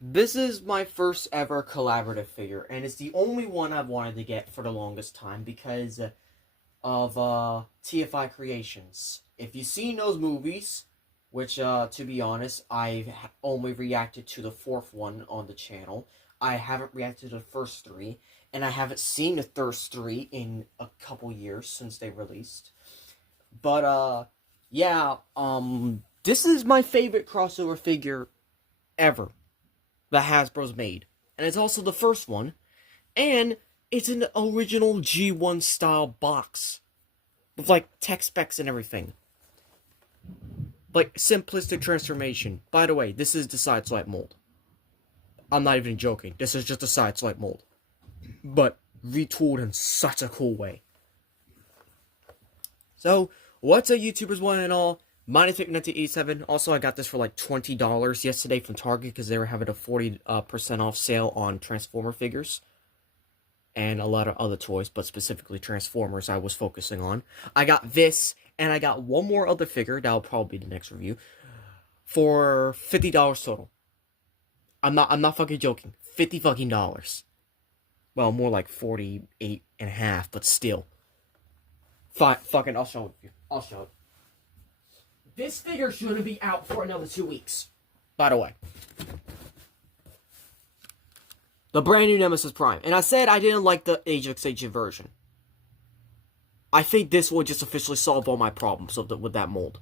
This is my first ever collaborative figure, and it's the only one I've wanted to get for the longest time because of TFI Creations. If you've seen those movies, which to be honest, I've only reacted to the fourth one on the channel. I haven't reacted to the first three, and I haven't seen the first three in a couple years since they released. But yeah, this is my favorite crossover figure ever that Hasbro's made. And it's also the first one. And it's an original G1 style box. With like tech specs and everything. Like simplistic transformation. By the way, this is the side swipe mold. I'm not even joking. This is just a side swipe mold. But retooled in such a cool way. So, what's a YouTuber's one and all? MyName's1987. Also, I got this for like $20 yesterday from Target because they were having a 40% off sale on Transformer figures. And a lot of other toys, but specifically Transformers I was focusing on. I got this, and I got one more other figure, that'll probably be the next review, for $50 total. I'm not fucking joking. $50 fucking dollars. Well, more like 48 and a half, but still. Fine, fucking, I'll show it. I'll show it. This figure shouldn't be out for another 2 weeks. By the way. The brand new Nemesis Prime. And I said I didn't like the Age of Extinction version. I think this will just officially solve all my problems with that mold.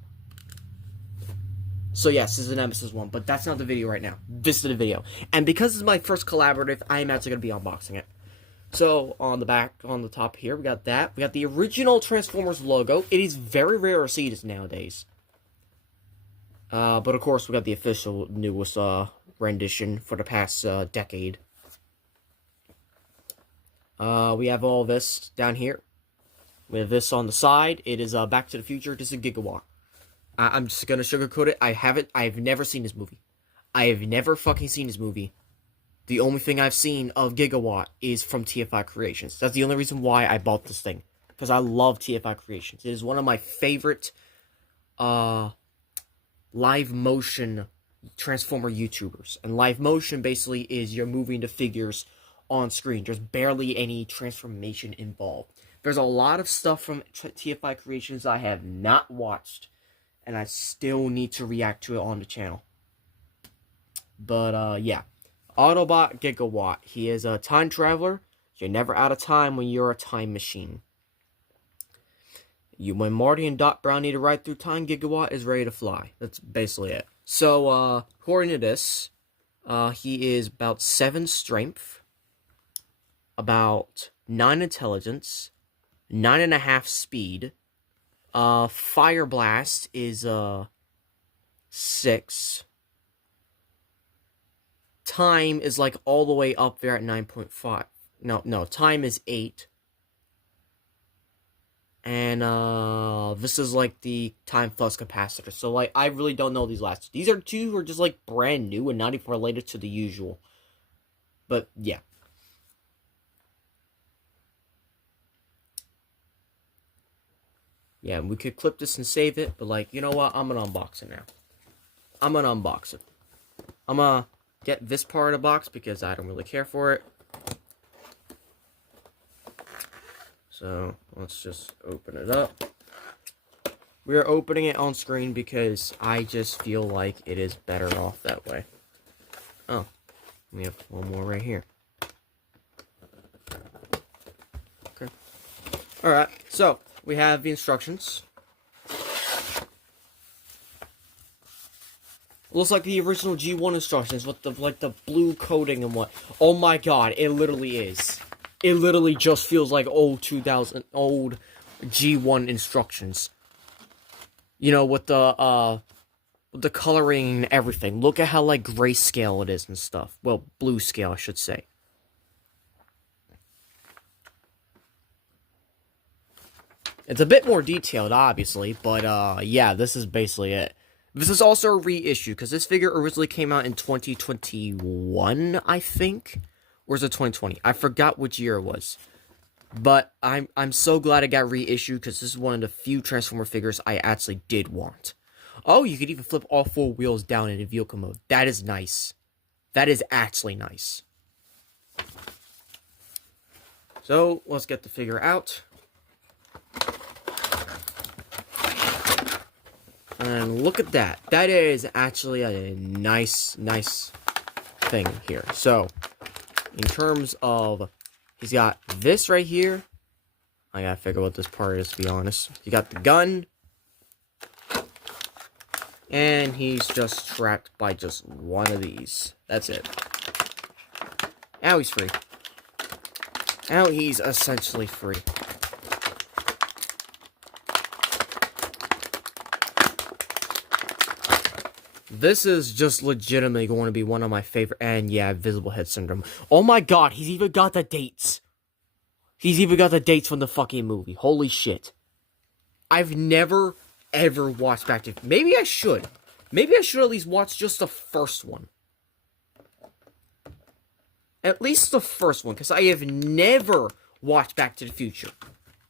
So yes, this is the Nemesis one, but that's not the video right now. This is the video. And because this is my first collaborative, I am actually going to be unboxing it. So, on the back, on the top here, we got that. We got the original Transformers logo. It is very rare to see this nowadays. But of course, we got the official newest rendition for the past decade. We have all this down here. We have this on the side. It is Back to the Future. This is Gigawatt. I'm just gonna sugarcoat it. I've never seen this movie. I have never fucking seen this movie. The only thing I've seen of Gigawatt is from TFI Creations. That's the only reason why I bought this thing. Because I love TFI Creations. It is one of my favorite live motion Transformer YouTubers. And live motion basically is you're moving the figures on screen. There's barely any transformation involved. There's a lot of stuff from TFI Creations I have not watched. And I still need to react to it on the channel. But, yeah. Autobot Gigawatt. He is a time traveler. You're never out of time when you're a time machine. When Marty and Doc Brown need to ride through time, Gigawatt is ready to fly. That's basically it. So, according to this, he is about 7 strength, about 9 intelligence, 9.5 speed. Fire Blast is 6. Time is like all the way up there at 9.5. No, time is 8. And this is like the time flux capacitor. So like I really don't know these last two. These are two who are just like brand new and not even related to the usual. But yeah. Yeah, we could clip this and save it, but like, you know what? I'm gonna unbox it now. I'm gonna unbox it. I'm gonna get this part of the box because I don't really care for it. So, let's just open it up. We are opening it on screen because I just feel like it is better off that way. Oh, we have one more right here. Okay. Alright, so, we have the instructions. Looks like the original G1 instructions with the the blue coating and what. Oh my god, it literally is. It literally just feels like old G1 instructions. You know, with the coloring and everything. Look at how like grayscale it is and stuff. Well, blue scale, I should say. It's a bit more detailed, obviously, but yeah, this is basically it. This is also a reissue, because this figure originally came out in 2021, I think? Or is it 2020? I forgot which year it was. But I'm so glad it got reissued, because this is one of the few Transformer figures I actually did want. Oh, you could even flip all 4 wheels down in vehicle mode. That is nice. That is actually nice. So, let's get the figure out. And look at that. That is actually a nice thing here. So, in terms of, he's got this right here. I gotta figure what this part is, to be honest. You got the gun. And he's just trapped by just one of these. That's it. Now he's free. Now he's essentially free. This is just legitimately going to be one of my favorite. And yeah, visible head syndrome. Oh my god, he's even got the dates. He's even got the dates from the fucking movie. Holy shit. I've never, ever watched back to... Maybe I should. Maybe I should at least watch just the first one. At least the first one, because I have never watched Back to the Future.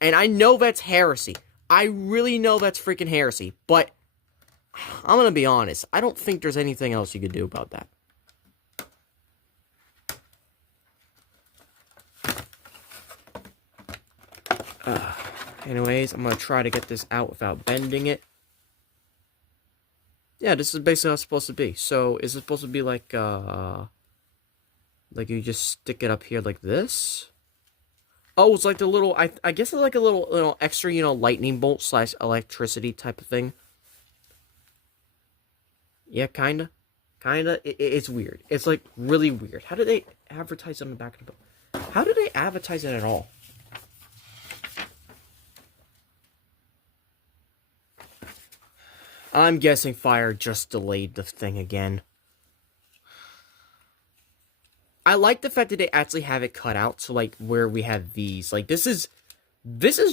And I know that's heresy. I really know that's freaking heresy. But, I'm gonna be honest. I don't think there's anything else you could do about that. Anyways, I'm gonna try to get this out without bending it. Yeah, this is basically how it's supposed to be. So, is it supposed to be like you just stick it up here like this? Oh, it's like the little, I guess it's like a little extra, you know, lightning bolt / electricity type of thing. Yeah, kinda. It's weird. It's like really weird. How do they advertise on the back of the book? How do they advertise it at all? I'm guessing Fire just delayed the thing again. I like the fact that they actually have it cut out, so like where we have these. Like this is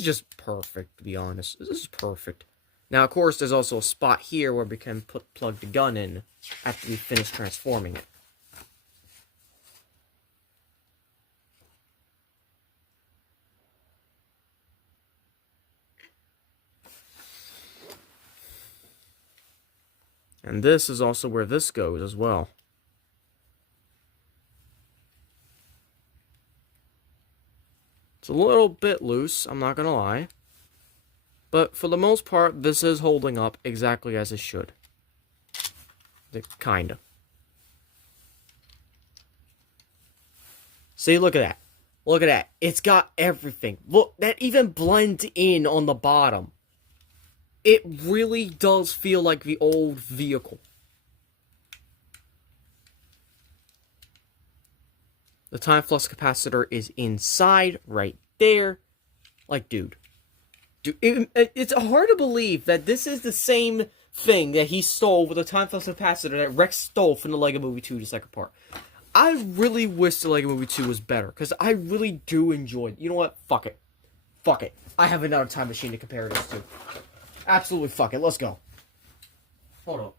just perfect, to be honest. This is perfect. Now, of course, there's also a spot here where we can plug the gun in after we finish transforming it. And this is also where this goes as well. It's a little bit loose, I'm not gonna lie. But for the most part, this is holding up exactly as it should. Kinda. See, look at that. Look at that. It's got everything. Look, that even blends in on the bottom. It really does feel like the old vehicle. The time flux capacitor is inside, right there. Like, dude. It's hard to believe that this is the same thing that he stole with the time flux capacitor that Rex stole from the Lego Movie 2, the second part. I really wish the Lego Movie 2 was better, because I really do enjoy it. You know what? Fuck it. Fuck it. I have another time machine to compare this to. Absolutely fuck it. Let's go. Hold on.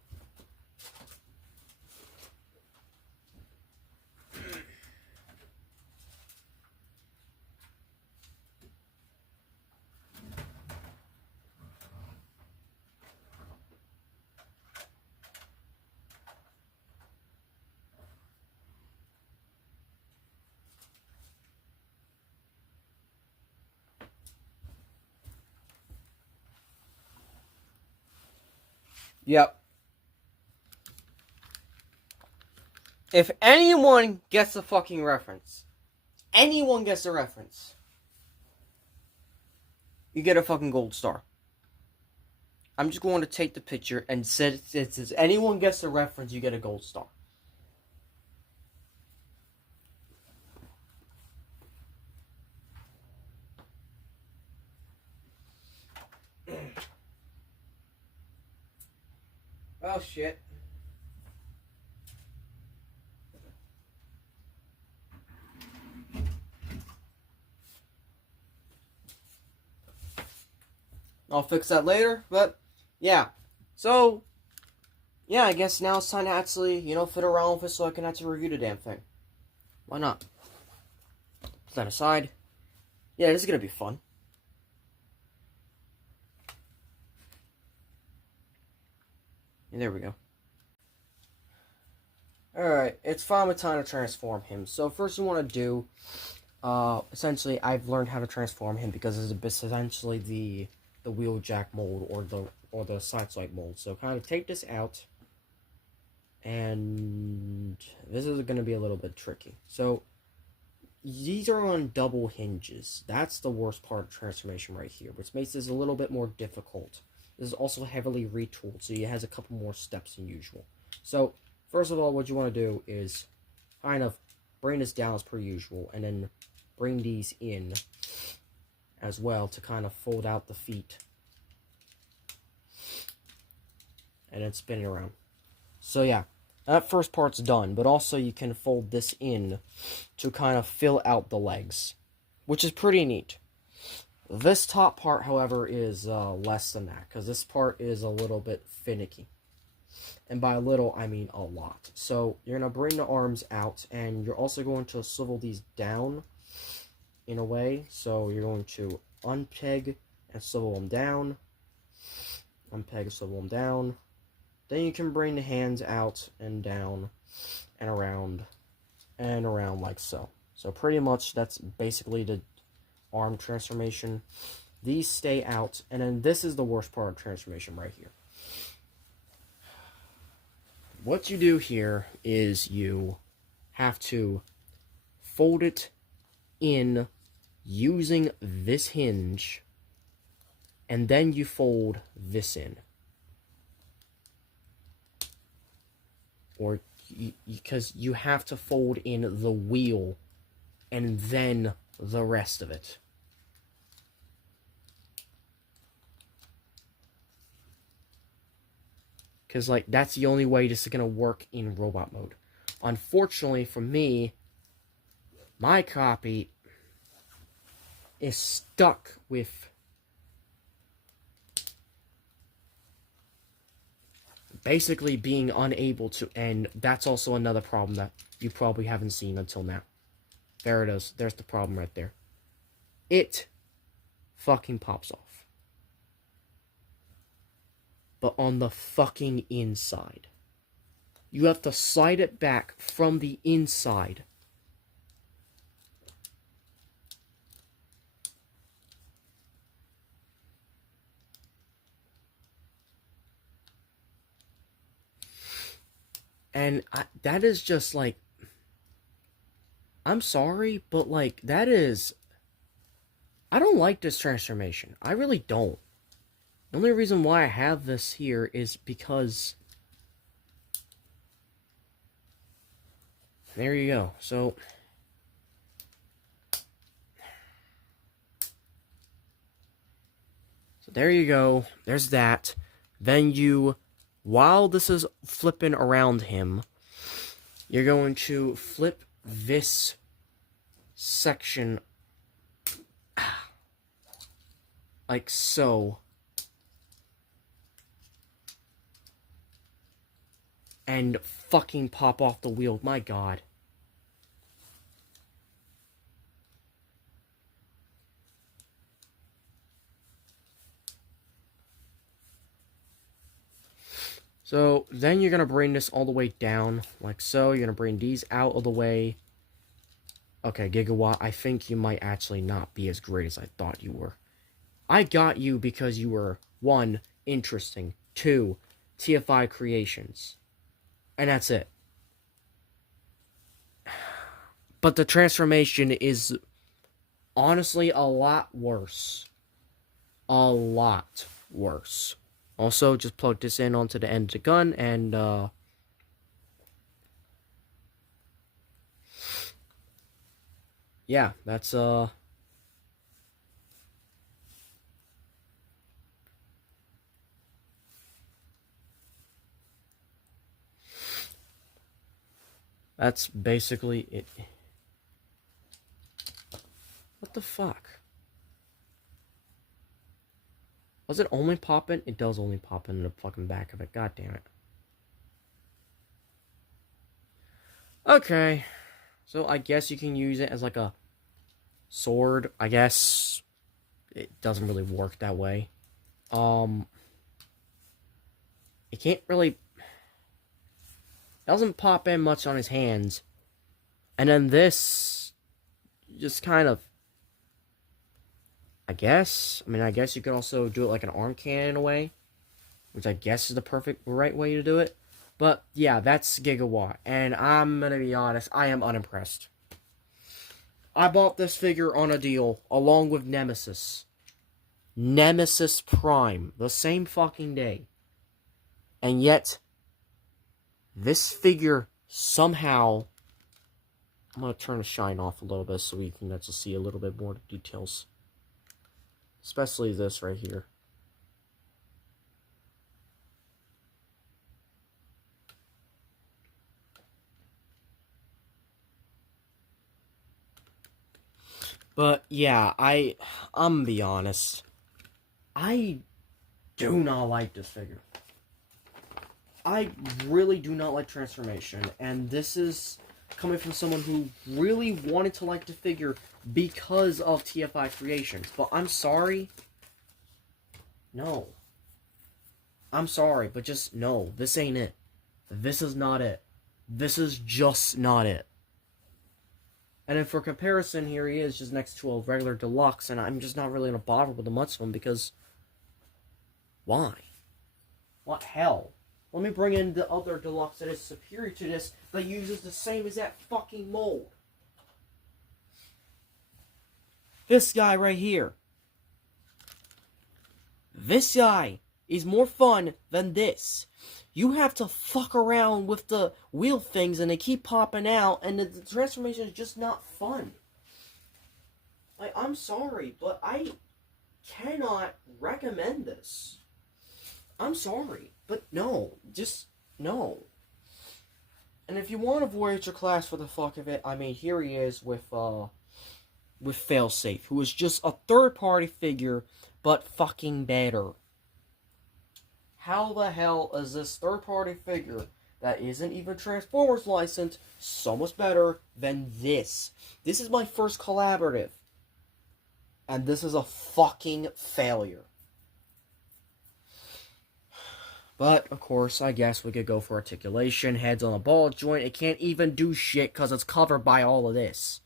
Yep. If anyone gets the fucking reference, anyone gets the reference, you get a fucking gold star. I'm just going to take the picture and says anyone gets the reference, you get a gold star. Oh shit. I'll fix that later, but yeah. So, yeah, I guess now it's time to actually, you know, fit around with it so I can actually review the damn thing. Why not? Put that aside. Yeah, this is gonna be fun. And there we go. Alright, it's finally time to transform him. So first you want to do, essentially I've learned how to transform him because it's essentially the wheeljack mold or the side swipe mold. So kind of take this out, and this is going to be a little bit tricky. So these are on double hinges. That's the worst part of transformation right here, which makes this a little bit more difficult. This is also heavily retooled, so it has a couple more steps than usual. So first of all, what you want to do is kind of bring this down as per usual, and then bring these in as well to kind of fold out the feet. And then spin it around. So yeah, that first part's done, but also you can fold this in to kind of fill out the legs, which is pretty neat. This top part, however, is less than that, because this part is a little bit finicky. And by a little, I mean a lot. So you're going to bring the arms out, and you're also going to swivel these down in a way. So you're going to unpeg and swivel them down. Unpeg, swivel them down. Then you can bring the hands out and down and around like so. So pretty much that's basically the arm transformation. These stay out, and then this is the worst part of transformation right here. What you do here is you have to fold it in using this hinge, and then you fold this in. Or because you have to fold in the wheel and then the rest of it. Because, like, that's the only way this is going to work in robot mode. Unfortunately for me, my copy is stuck with basically being unable to, and that's also another problem that you probably haven't seen until now. There it is. There's the problem right there. It fucking pops off. But on the fucking inside. You have to slide it back from the inside. And that is just like, I'm sorry, but like, that is, I don't like this transformation. I really don't. The only reason why I have this here is because, there you go. So there you go. There's that. Then you, while this is flipping around him, you're going to flip this section like so, and fucking pop off the wheel. My God. So then you're going to bring this all the way down, like so. You're going to bring these out of the way. Okay, Gigawatt, I think you might actually not be as great as I thought you were. I got you because you were, 1, interesting, 2, TFI Creations. And that's it. But the transformation is honestly a lot worse. A lot worse. Also, just plug this in onto the end of the gun, and, yeah, that's, that's basically it. What the fuck? Was it only popping? It does only pop in the fucking back of it. God damn it. Okay. So I guess you can use it as like a sword. I guess it doesn't really work that way. It can't really... Doesn't pop in much on his hands. And then this just kind of, I guess you can also do it like an arm cannon in a way, which I guess is the perfect right way to do it. But yeah, that's Gigawatt, and I'm gonna be honest, I am unimpressed. I bought this figure on a deal along with Nemesis Prime, the same fucking day, and yet this figure somehow, I'm gonna turn the shine off a little bit so we can actually see a little bit more details. Especially this right here. But yeah, I'm gonna be honest. I do not like this figure. I really do not like transformation, and this is coming from someone who really wanted to like the figure because of TFI Creations. But I'm sorry. No. I'm sorry, but just no. This ain't it. This is not it. This is just not it. And then for comparison, here he is just next to a regular deluxe, and I'm just not really going to bother with the much of him because... why? What hell? Let me bring in the other deluxe that is superior to this that uses the same exact fucking mold. This guy right here. This guy is more fun than this. You have to fuck around with the wheel things and they keep popping out and the transformation is just not fun. Like, I'm sorry, but I cannot recommend this. I'm sorry, but no. Just no. And if you want to voyage your class for the fuck of it, I mean, here he is with Failsafe, who is just a third-party figure, but fucking better. How the hell is this third-party figure that isn't even Transformers licensed so much better than this? This is my first collaborative. And this is a fucking failure. But, of course, I guess we could go for articulation, heads on a ball joint. It can't even do shit because it's covered by all of this.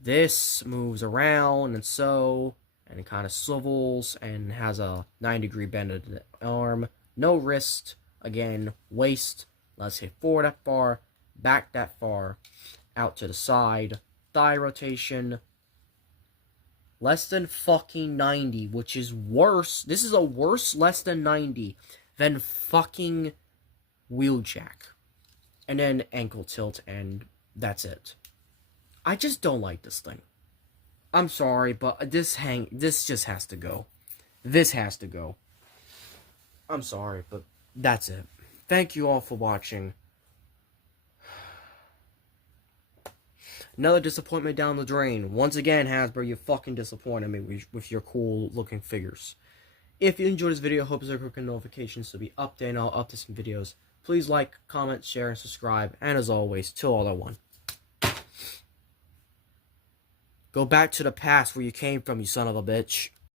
This moves around and so, and it kind of swivels and has a 90-degree bend of the arm. No wrist, again, waist. Let's hit forward that far, back that far, out to the side. Thigh rotation. Less than fucking 90, which is worse. This is a worse less than 90 than fucking Wheeljack. And then ankle tilt, and that's it. I just don't like this thing. I'm sorry, but this just has to go. This has to go. I'm sorry, but that's it. Thank you all for watching. Another disappointment down the drain. Once again, Hasbro, you fucking disappointed me with your cool looking figures. If you enjoyed this video, I hope you click notifications to be updated. I'll update some videos. Please like, comment, share, and subscribe. And as always, Til All Are One. Go back to the past where you came from, you son of a bitch.